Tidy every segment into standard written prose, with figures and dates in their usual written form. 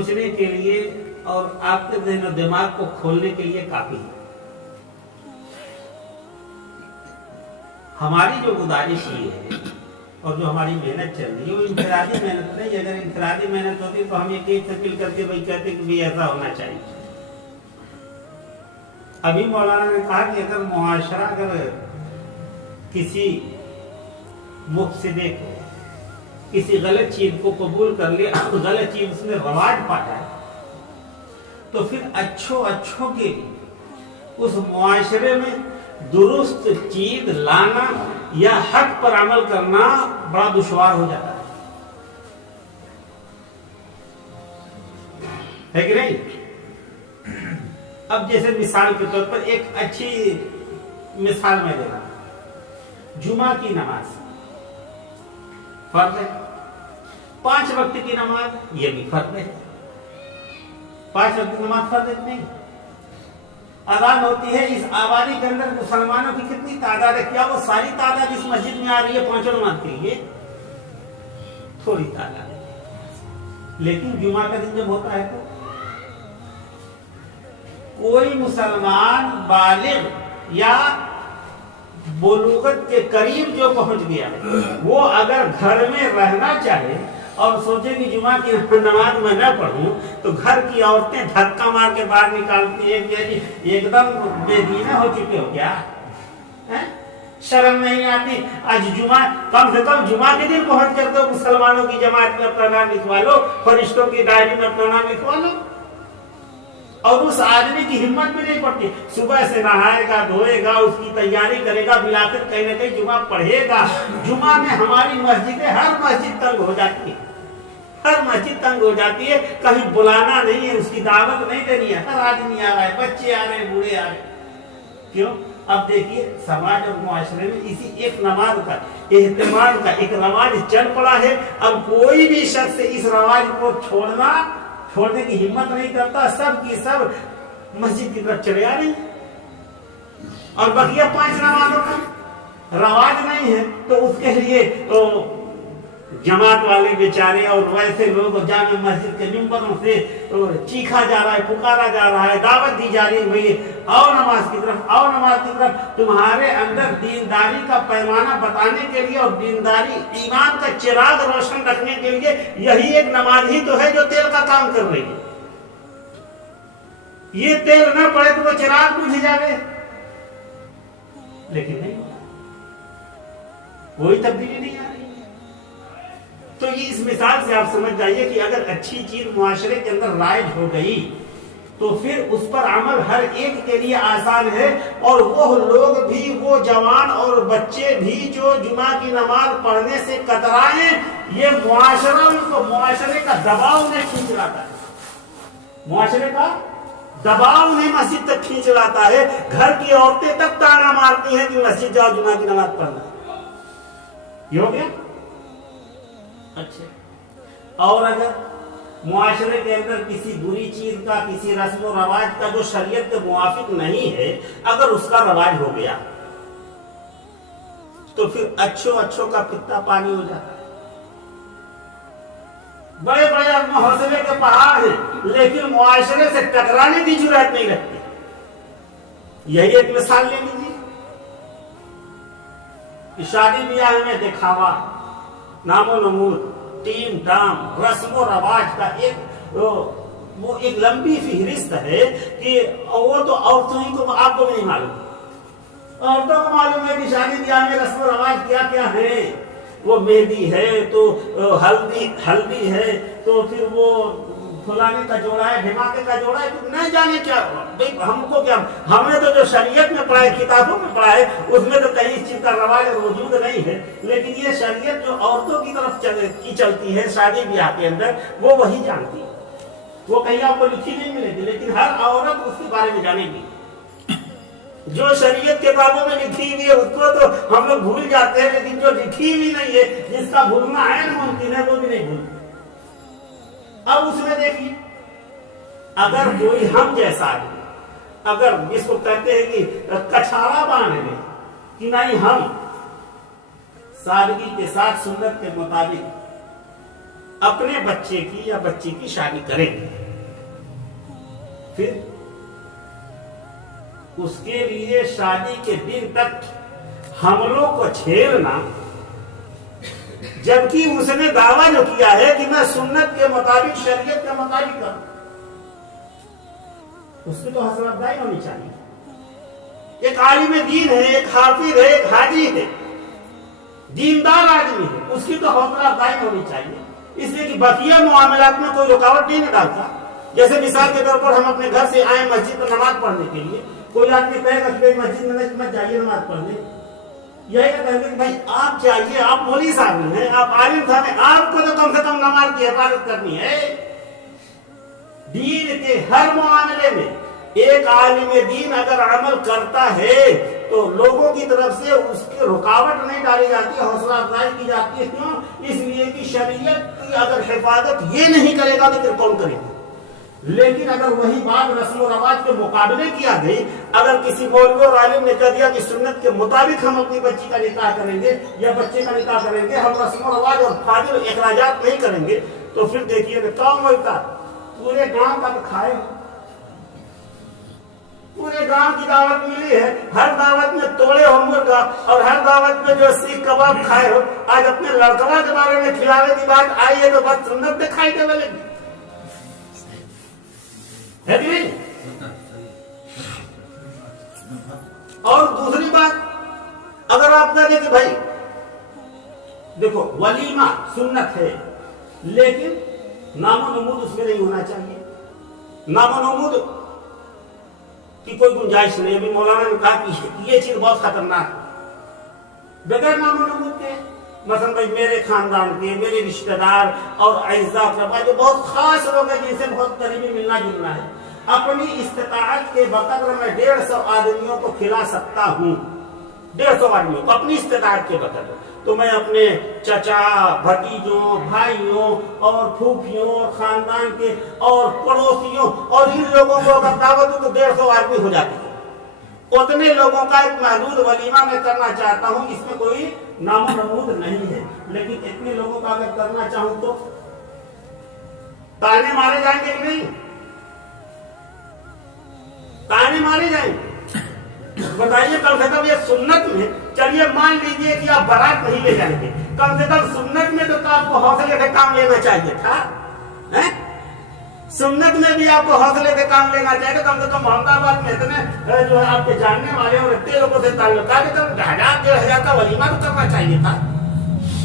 سوچنے کے لیے اور آپ کے ذہن و دماغ کو کھولنے کے لیے کافی ہے۔ ہماری جو گزارش یہ ہے اور جو ہماری محنت چل رہی ہے وہ انفرادی محنت نہیں۔ اگر انفرادی محنت ہوتی تو ہم ایک سے مل کر کے بھائی کہتے کہ بھی ایسا ہونا چاہیے۔ ابھی مولانا نے کہا کہ اگر معاشرہ اگر کسی مفسدے کو کسی غلط چیز کو قبول کر لے، غلط چیز اس میں رواج پا جائے، تو پھر اچھوں کے اس معاشرے میں درست چیز لانا یا حق پر عمل کرنا بڑا دشوار ہو جاتا ہے کہ نہیں؟ اب جیسے مثال کے طور پر ایک اچھی مثال میں دے رہا ہوں، جمعہ کی نماز فرض ہے، 5 وقت کی نماز یہ بھی فرض ہے۔ 5 وقت کی نماز فرض ہے نہیں؟ اذان ہوتی ہے، اس آبادی کے اندر مسلمانوں کی کتنی تعداد ہے؟ کیا وہ ساری تعداد اس مسجد میں آ رہی ہے 5 نماز کے لیے؟ تھوڑی تعداد ہے۔ لیکن جمعہ کا دن جب ہوتا ہے تو کوئی مسلمان بالغ یا بلوغت کے قریب جو پہنچ گیا ہے وہ اگر گھر میں رہنا چاہے اور سوچے کہ جمعہ کی نماز میں نہ پڑھوں تو گھر کی عورتیں دھکا مار کے باہر نکالتی ہیں کہ ایک دم بے دینہ ہو چکے ہو کیا؟ شرم نہیں آتی؟ آج جمعہ کم سے کم جمعہ کے دن پہنچ کر تو مسلمانوں کی جماعت میں اپنا نام لکھوا لو، فرشتوں کی ڈائری میں اپنا نام لکھوا لو۔ اور اس آدمی کی ہمت بھی نہیں پڑتی، صبح سے نہائے گا، دھوئے گا، اس کی تیاری کرے گا، بلاخر کہیں نہ کہیں جمعہ پڑھے گا۔ جمعہ میں ہماری مسجدیں، ہر مسجد تنگ ہو جاتی ہے، ہر مسجد تنگ ہو جاتی ہے، کہیں بلانا نہیں ہے، اس کی دعوت نہیں دینی ہے، ہر آدمی آ رہا ہے، بچے آ رہے ہیں، بوڑھے آ رہے ہیں۔ کیوں؟ اب دیکھیے سماج اور معاشرے میں اسی ایک نماز کا، اہتمام کا ایک رواج چل پڑا ہے۔ اب کوئی بھی شخص اس رواج کو چھوڑنے کی ہمت نہیں کرتا، سب کی سب مسجد کی طرف چلے آ رہے ہیں۔ اور بقیہ 5 نمازوں کا رواج نہیں ہے تو اس کے لیے جماعت والے بیچارے اور ویسے لوگ جامع مسجد کے ممبروں سے چیخا جا رہا ہے، پکارا جا رہا ہے، دعوت دی جا رہی ہے، بھئی آؤ نماز کی طرف، آؤ نماز کی طرف۔ تمہارے اندر دینداری کا پیمانہ بتانے کے لیے اور دینداری ایمان کا چراغ روشن رکھنے کے لیے یہی ایک نماز ہی تو ہے جو تیل کا کام کر رہی ہے۔ یہ تیل نہ پڑے تو وہ چراغ بجھ جائے، لیکن نہیں، کوئی تبدیلی نہیں آ رہی۔ تو یہ اس مثال سے آپ سمجھ جائیے کہ اگر اچھی چیز معاشرے کے اندر رائج ہو گئی تو پھر اس پر عمل ہر ایک کے لیے آسان ہے، اور وہ لوگ بھی، وہ جوان اور بچے بھی جو جمعہ کی نماز پڑھنے سے کترائیں، یہ معاشرہ ان کو، معاشرے کا دباؤ انہیں کھینچ لاتا ہے، معاشرے کا دباؤ انہیں مسجد تک کھینچ لاتا ہے۔ گھر کی عورتیں تک تانا مارتی ہیں کہ مسجد جاؤ جمعہ کی نماز پڑھنا۔ یہ ہو گیا؟ اچھا، اور اگر معاشرے کے اندر کسی بری چیز کا، کسی رسم و رواج کا جو شریعت کے موافق نہیں ہے، اگر اس کا رواج ہو گیا تو پھر اچھوں کا پتا پانی ہو جاتا ہے۔ بڑے بڑے حوصلے کے پہاڑ ہیں لیکن معاشرے سے ٹکرانے کی جرات نہیں رکھتے۔ یہی ایک مثال لے لیجیے، شادی بیاہ میں دکھاوا، نام و نمود، ٹیم ٹام، رسم و رواج کا وہ ایک لمبی فہرست ہے کہ وہ تو عورتوں ہی کو، آپ کو بھی نہیں معلوم، عورتوں کو معلوم ہے کہ شادی بیاہ میں رسم و رواج کیا کیا ہے۔ وہ مہندی ہے تو ہلدی ہے تو پھر وہ فلانے کا جوڑا ہے، دھماکے کا جوڑا ہے، نہ جانے کیا۔ ہم کو کیا، ہم نے تو جو شریعت میں پڑھا ہے، کتابوں میں پڑھا ہے، اس میں تو کہیں اس چیز کا رواج اور وجود نہیں ہے۔ لیکن یہ شریعت جو عورتوں کی طرف کی چلتی ہے شادی بیاہ کے اندر، وہ وہی جانتی ہے۔ وہ کہیں آپ کو لکھی نہیں ملے گی، لیکن ہر عورت اس کے بارے میں جانے گی۔ جو شریعت کتابوں میں لکھی ہوئی ہے اس کو تو ہم لوگ بھول جاتے ہیں، لیکن جو لکھی ہوئی نہیں ہے، جس کا بھولنا عین ممکن ہے، وہ بھی نہیں بھولتے۔ اب اس میں دیکھیے، اگر کوئی ہم جیسا آدمی، اگر اس کو کہتے ہیں کہ کچھارا باندھ لے کہ نہیں، ہم سادگی کے ساتھ سنت کے مطابق اپنے بچے کی یا بچی کی شادی کریں پھر اس کے لیے شادی کے دن تک حملوں کو جھیلنا، جبکہ اس نے دعویٰ جو کیا ہے کہ میں سنت کے مطابق شریعت کے مطابق کروں، اس کی تو حوصلہ افزائی ہونی چاہیے۔ ایک عالم دین ہے، ایک حافظ ہے، ایک حاجی ہے، دیندار آدمی ہے، اس کی تو حوصلہ افزائی ہونی چاہیے، اس لیے کہ بقیہ معاملات میں کوئی رکاوٹ نہیں ڈالتا۔ جیسے مثال کے طور پر ہم اپنے گھر سے آئے مسجد میں نماز پڑھنے کے لیے، کوئی آدمی کہے گا کہ مسجد میں مت جائیے نماز پڑھنے، یہی نہ کہیں گے کہ بھائی آپ جائیے، آپ مولوی صاحب ہیں، آپ عالم صاحب ہیں، آپ کو تو کم سے کم نماز کی حفاظت کرنی ہے۔ دین کے ہر معاملے میں ایک عالم دین اگر عمل کرتا ہے تو لوگوں کی طرف سے اس کی رکاوٹ نہیں ڈالی جاتی، حوصلہ افزائی کی جاتی ہے۔ کیوں؟ اس لیے کہ شریعت کی اگر حفاظت یہ نہیں کرے گا تو پھر کون کرے گا؟ لیکن اگر وہی بات رسم و رواج کے مقابلے کیا گئی، اگر کسی مولوی اور عالم نے کہہ دیا کہ سنت کے مطابق ہم اپنی بچی کا نکاح کریں گے یا بچے کا نکاح کریں گے، ہم رسم و رواج اور فاضل اخراجات نہیں کریں گے، تو پھر دیکھیے کون بولتا پورے گاؤں کا تو کھائے، پورے گاؤں کی دعوت ملی ہے، ہر دعوت میں توڑے ہو مرغا اور ہر دعوت میں جو سیخ کباب کھائے ہو، آج اپنے لڑکا کے بارے میں کھلانے کی بات آئی ہے تو بس سنت دکھائی دے والے اور دوسری بات، اگر آپ کہہ دیں کہ بھائی دیکھو ولیمہ سنت ہے لیکن نام و نمود اس میں نہیں ہونا چاہیے، نام و نمود کی کوئی گنجائش نہیں۔ ابھی مولانا نے کہا کہ یہ چیز بہت خطرناک ہے، بغیر نام و نمود کے، مثلا بھائی میرے خاندان کے، میرے رشتہ دار اور اعزاء اقربا جو بہت خاص لوگ ہیں جن سے بہت قریبی ملنا جلنا ہے، اپنی استطاعت کے بقدر میں 150 آدمیوں کو کھلا سکتا ہوں، 150 آدمیوں کو اپنی استطاعت کے بقدر، تو میں اپنے چچا، بھتیجوں، بھائیوں اور پھوپھیوں اور خاندان کے اور پڑوسیوں اور ان لوگوں کو اگر دعوت دوں تو 150 آدمی ہو جاتے ہیں۔ اتنے لوگوں کا ایک محدود ولیمہ میں کرنا چاہتا ہوں، اس میں کوئی نام و نمود نہیں ہے، لیکن اتنے لوگوں کا اگر کرنا چاہوں تو تانے مارے جائیں گے کہ نہیں؟ تانے مارے جائیں گے۔ بتائیے کم سے کم یہ سنت میں، چلیے مان لیجئے کہ آپ بارات نہیں لے جائیں گے، کم سے کم سنت میں تو آپ کو حوصلے سے کام لینا چاہیے تھا۔ سنت میں بھی آپ کو حوصلے سے کام لینا چاہیے، کم سے کم محمد آباد میں اتنے جو ہے آپ کے جاننے والے اور اتنے لوگوں سے تعلقات ہے، 1000 کا ولیمہ تو کرنا چاہیے تھا۔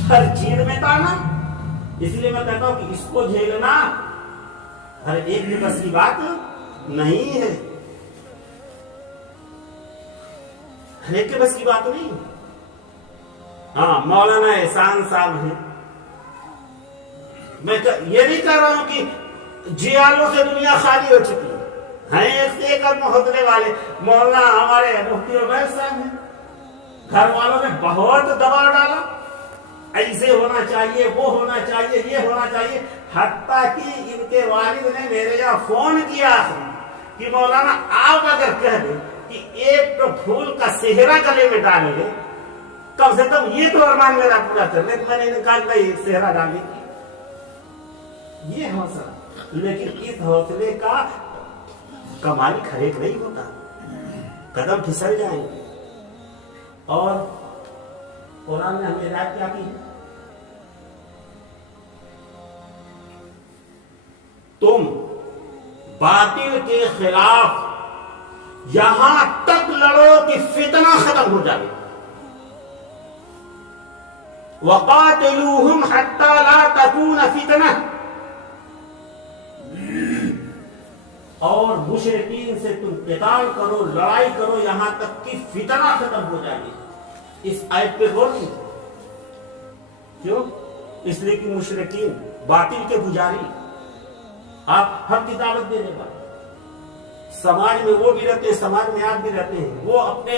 ہر چیز میں تانا، اس لیے میں کہتا ہوں کہ اس کو جھیلنا ہر ایک کے بس کی بات نہیں ہے، ہر ایک کے بس کی بات نہیں۔ ہاں مولانا احسان صاحب ہیں، میں یہ نہیں کہہ رہا ہوں کہ جیالوں سے دنیا خالی ہو چکی ہے، ایک سے ایک محترے والے مولانا ہمارے مفتی عبید صاحب ہیں، گھر والوں نے بہت دباؤ ڈالا، ایسے ہونا چاہیے، وہ ہونا چاہیے، یہ ہونا چاہیے، حتیٰ کہ ان کے والد نے میرے یہاں فون کیا کہ مولانا آپ اگر کہہ دیں کہ ایک تو پھول کا صحرا گلے میں ڈالیں گے، کم سے کم یہ تو ارمان میرا پورا کر لیں، میں نے کہا کہ ایک صحرا ڈالیں گے، یہ حوصلہ، لیکن اس حوصلے کا کمال کھڑیک نہیں ہوتا، قدم پھسل جائیں گے۔ اور قرآن نے ہمیں ہدایت کیا کی ہے؟ تم باطل کے خلاف یہاں تک لڑو کہ فتنہ ختم ہو جائے، وَقَاتِلُوهُمْ حَتَّى لَا تَكُونَ فِتْنَةٌ، اور مشرکین سے تم قتال کرو، لڑائی کرو یہاں تک کہ فتنہ ختم ہو جائے۔ اس آیت پہ غور کیجیے، کیوں؟ اس لیے کہ مشرکین باطل کے پجاری، آپ حق کی دعوت دینے والے، سماج میں وہ بھی رہتے ہیں، سماج میں آپ بھی رہتے ہیں، وہ اپنے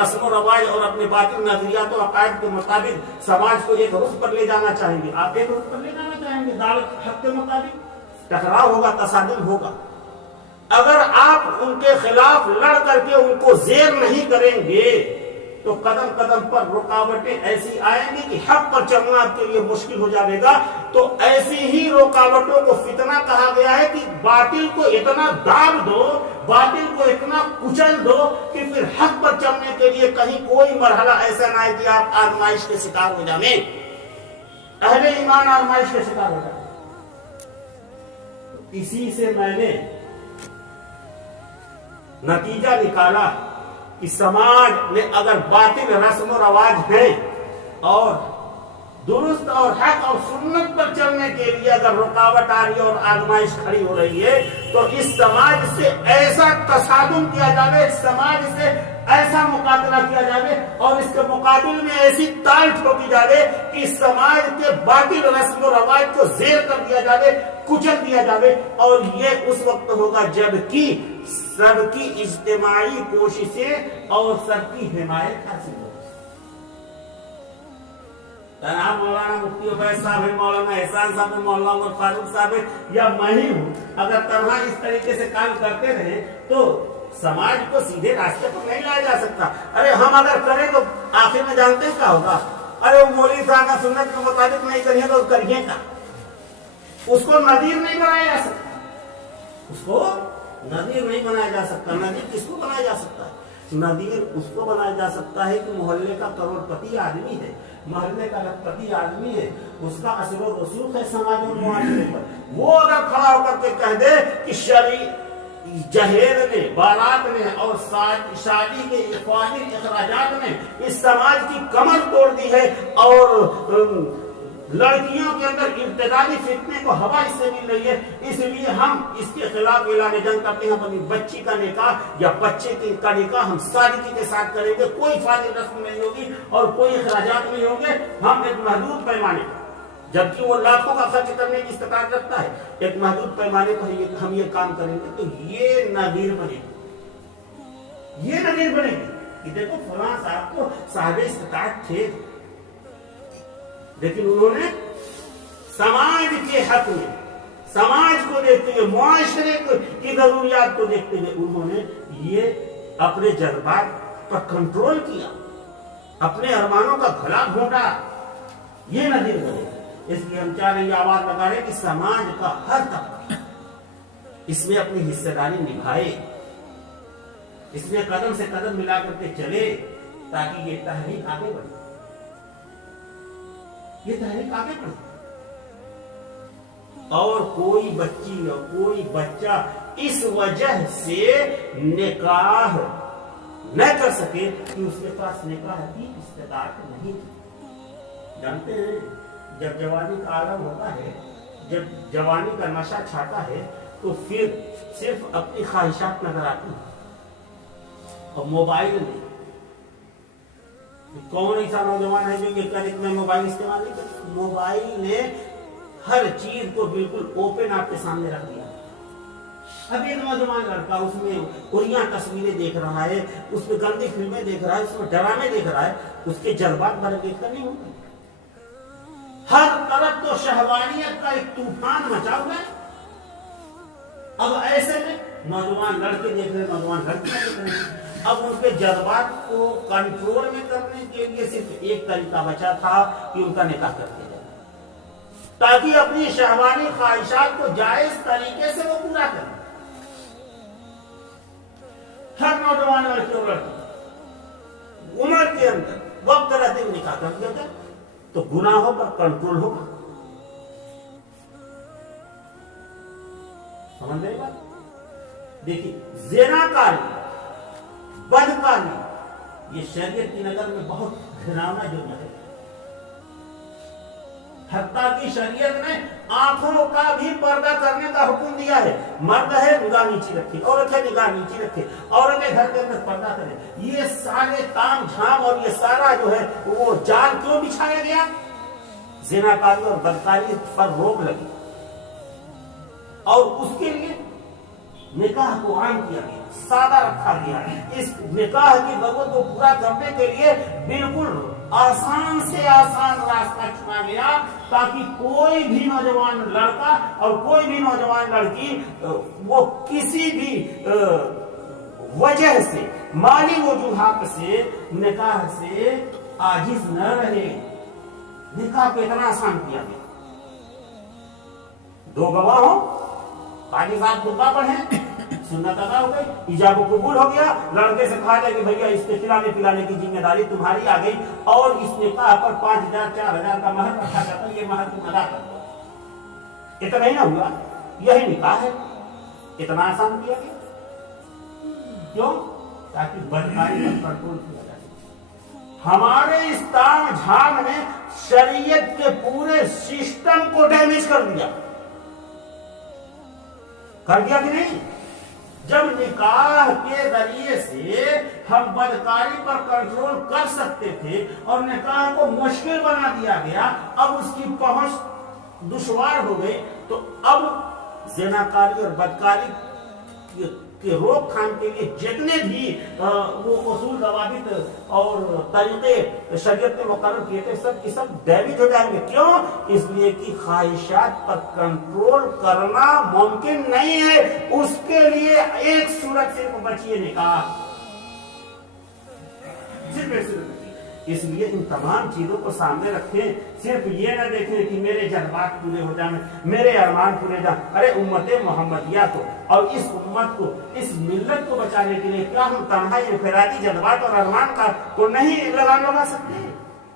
رسم و رواج اور اپنے باطل نظریات و عقائد کے مطابق سماج کو ایک رخ پر لے جانا چاہیں گے، آپ ایک رخ پر لے جانا چاہیں گے، دعوت حق کے مطابق ٹکراؤ ہوگا، تصادم ہوگا۔ اگر آپ ان کے خلاف لڑ کر کے ان کو زیر نہیں کریں گے تو قدم قدم پر رکاوٹیں ایسی آئیں گی کہ حق پر چلنا آپ کے لیے مشکل ہو جائے گا. تو ایسی ہی رکاوٹوں کو فتنہ کہا گیا ہے کہ باطل کو اتنا داب دو, باطل کو اتنا کچل دو کہ پھر حق پر چلنے کے لیے کہیں کوئی مرحلہ ایسا نہ ہے کہ آپ آزمائش کے شکار ہو جائیں. اہل ایمان آزمائش کے شکار ہو جائیں. اسی سے میں نے نتیجہ نکالا کہ سماج میں اگر باطل رسم و رواج ہیں اور درست اور حق اور سنت پر چلنے کے لیے اگر رکاوٹ آ رہی ہے اور آزمائش کھڑی ہو رہی ہے تو اس سماج سے ایسا تصادم کیا جائے, اس سماج سے ایسا مقابلہ کیا جائے اور اس کے مقابل میں ایسی تال ٹھوکی جائے کہ اس سماج کے باطل رسم و رواج کو زیر کر دیا جائے, کچل دیا جائے. اور یہ اس وقت ہوگا جبکہ سب کی اجتماعی کوششیں اور سب کی حمایت حاصل ہوگی. جناب مولانا مفتی عبید صاحب ہے, مولانا احسان صاحب ہے, مولانا عمر فاروق صاحب ہے, یا میں ہی ہوں, اگر تنہا اس طریقے سے کام کرتے رہے تو سماج کو سیدھے راستے پر نہیں لایا جا سکتا. ارے ہم اگر کریں تو آخر میں جانتے ہیں کیا ہوگا, ارے وہ مولوی صاحب کا سنت کے مطابق نہیں کریے تو کریے کا, اس کو نذیر نہیں بنایا جا سکتا, اس کو نذیر نہیں بنایا جا سکتا. نذیر کس کو بنایا جا سکتا ہے؟ نذیر اس کو بنایا جا سکتا ہے کہ محلے کا کروڑ پتی آدمی ہے, محلے کا لکھپتی آدمی ہے, اس کا اثر و رسوخ ہے سماج اور معاشرے پر. وہ اگر کھڑا ہو کر کے کہہ دے کہ جہیز نے, بارات نے اور شادی کے اخراجات نے اس سماج کی کمر توڑ دی ہے اور لڑکیوں کے اندر ابتدائی فتنے کو ہوا اس سے مل رہی ہے, اس لیے ہم اس کے خلاف اعلان جنگ کرتے ہیں. اپنی بچی کا نکاح یا بچے کا نکاح ہم سادگی کے ساتھ کریں گے, کوئی فاضل رسم نہیں ہوگی اور کوئی اخراجات نہیں ہوں گے. ہم ایک محدود پیمانے پر, جبکہ وہ لاکھوں کا خرچ کرنے کی استطاعت رکھتا ہے, ایک محدود پیمانے پر ہم یہ کام کریں گے. تو یہ نذیر بنے گی, یہ نذیر بنے گی کہ دیکھو فلاں صاحب کو صاحب استطاعت تھے, لیکن انہوں نے سماج کے حق میں, سماج کو دیکھتے ہوئے, معاشرے کی ضروریات کو دیکھتے ہوئے انہوں نے یہ اپنے جذبات پر کنٹرول کیا, اپنے ارمانوں کا گھلا گھونٹا. یہ نذیر بنے. اس لیے ہم چاہ رہے ہیں, آواز لگا رہے کہ سماج کا ہر طبقہ اس میں اپنی حصہ داری نبھائے, اس میں قدم سے قدم ملا کر کے چلے تاکہ یہ تحریک آگے بڑھے, یہ تحریک آگے بڑھے. اور کوئی بچی اور کوئی بچہ اس وجہ سے نکاح نہ کر سکے کہ اس کے پاس نکاح کی استطاعت نہیں تھی. جانتے ہیں جب جوانی کا عالم ہوتا ہے, جب جوانی کا نشہ چھاتا ہے تو پھر صرف اپنی خواہشات نظر آتی ہیں اور موبائل میں. کون ایسا نوجوان ہے جو یہ کہہ میں موبائل استعمال نہیں کرتا؟ موبائل نے ہر چیز کو بالکل اوپن آپ کے سامنے رکھ دیا. اب یہ نوجوان لڑکا اس میں اڑیاں تصویریں دیکھ رہا ہے, اس میں گندی فلمیں دیکھ رہا ہے, اس میں ڈرامے دیکھ رہا ہے, اس کے جذبات بھر دیکھ کر نہیں ہوتے. ہر طرف تو شہوانیت کا ایک طوفان مچا ہوا ہے. اب ایسے میں نوجوان لڑکے دیکھ رہے, نوجوان لڑکیاں دیکھ رہے ہیں. اب ان کے جذبات کو کنٹرول میں کرنے کے لیے صرف ایک طریقہ بچا تھا کہ ان کا نکاح کر دیا جائے تاکہ اپنی شہوانی خواہشات کو جائز طریقے سے وہ پورا کریں. ہر نوجوان لڑکے اور لڑکی عمر کے اندر وقت رہتے ہوئے نکاح کر دیا جائے تو گناہوں پر کنٹرول ہوگا. سمجھ رہے بات؟ دیکھیے, زناکاری, بدکاری یہ شریعت کی نظر میں بہت گھناؤنا جرم ہے. حتیٰ کہ شریعت نے آنکھوں کا بھی پردہ کرنے کا حکم دیا ہے. مرد ہے نگاہ نیچی رکھے, عورت ہے نگاہ نیچی رکھے, عورت ہے گھر کے اندر پردہ کرے. یہ سارے تام جھام اور یہ سارا جو ہے وہ جال کیوں بچھایا گیا؟ زناکاری اور بدکاری پر روک لگی اور اس کے لیے نکاح کو عام کیا گیا, سادہ رکھا گیا. اس نکاح کی ضرورت کو پورا کرنے کے لیے بالکل آسان سے آسان راستہ چنا گیا تاکہ کوئی بھی نوجوان لڑکا اور کوئی بھی نوجوان لڑکی وہ کسی بھی وجہ سے، مالی وجوہات سے نکاح سے عاجز نہ رہے۔ نکاح کو اتنا آسان کیا گیا، دو گواہ ہو، قاضی صاحب خطبہ پڑھیں، سنت ادا ہو گئی، ایجاب و قبول ہو گیا، لڑکے سے کہا جائے کہ بھیا اس کے کھلانے پلانے کی ذمہ داری تمہاری آ گئی، اور اس نکاح پر 5,000 4,000 کا مہر رکھا جاتا ہے، یہ مہر تم ادا کر دو۔ اتنا ہی نہ ہوا، یہی نکاح ہے، اتنا آسان کیا گیا۔ کیوں؟ تاکہ بدکاری پر کنٹرول کیا جائے۔ ہمارے اس تام جھام نے شریعت کے پورے سسٹم کو ڈیمیج کر دیا کہ نہیں؟ جب نکاح کے ذریعے سے ہم بدکاری پر کنٹرول کر سکتے تھے اور نکاح کو مشکل بنا دیا گیا، اب اس کی پہنچ دشوار ہو گئی، تو اب زناکاری اور بدکاری کی روک تھام کے لیے جتنے بھی وہ اصول ضوابط اور طریقے شریعت نے مقرر کیے تھے، سب کی سب ڈیمیج ہو جائیں گے۔ کیوں؟ اس لیے کہ خواہشات پر کنٹرول کرنا ممکن نہیں ہے، اس کے لیے ایک صورت صرف بچی ہے، نکاح، صرف ایک صورت۔ اس لیے ان تمام چیزوں کو سامنے رکھیں، صرف یہ نہ دیکھیں کہ میرے جذبات پورے ہو جائیں، میرے ارمان پورے جائیں۔ ارے امت محمدیہ کو اور اس امت کو، اس ملت کو بچانے کے لیے کیا ہم تنہا انفرادی جذبات اور ارمان کا کو نہیں لگا سکتے؟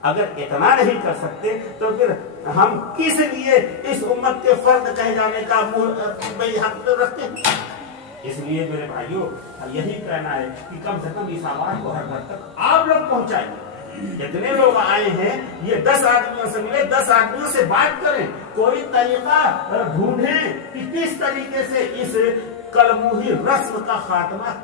اگر اتنا نہیں کر سکتے تو پھر ہم کس لیے اس امت کے فرد کہے جانے کا حق رکھتے ہیں؟ اس لیے میرے بھائیوں یہی کہنا ہے کہ کم سے کم اس آواز کو ہر گھر تک آپ لوگ پہنچائیں۔ جتنے لوگ آئے ہیں یہ 10 آدمیوں سے ملے، 10 آدمیوں سے بات کریں، کوئی طریقہ ڈھونڈیں کہ کس طریقے سے اس کلموہی رسم کا خاتمہ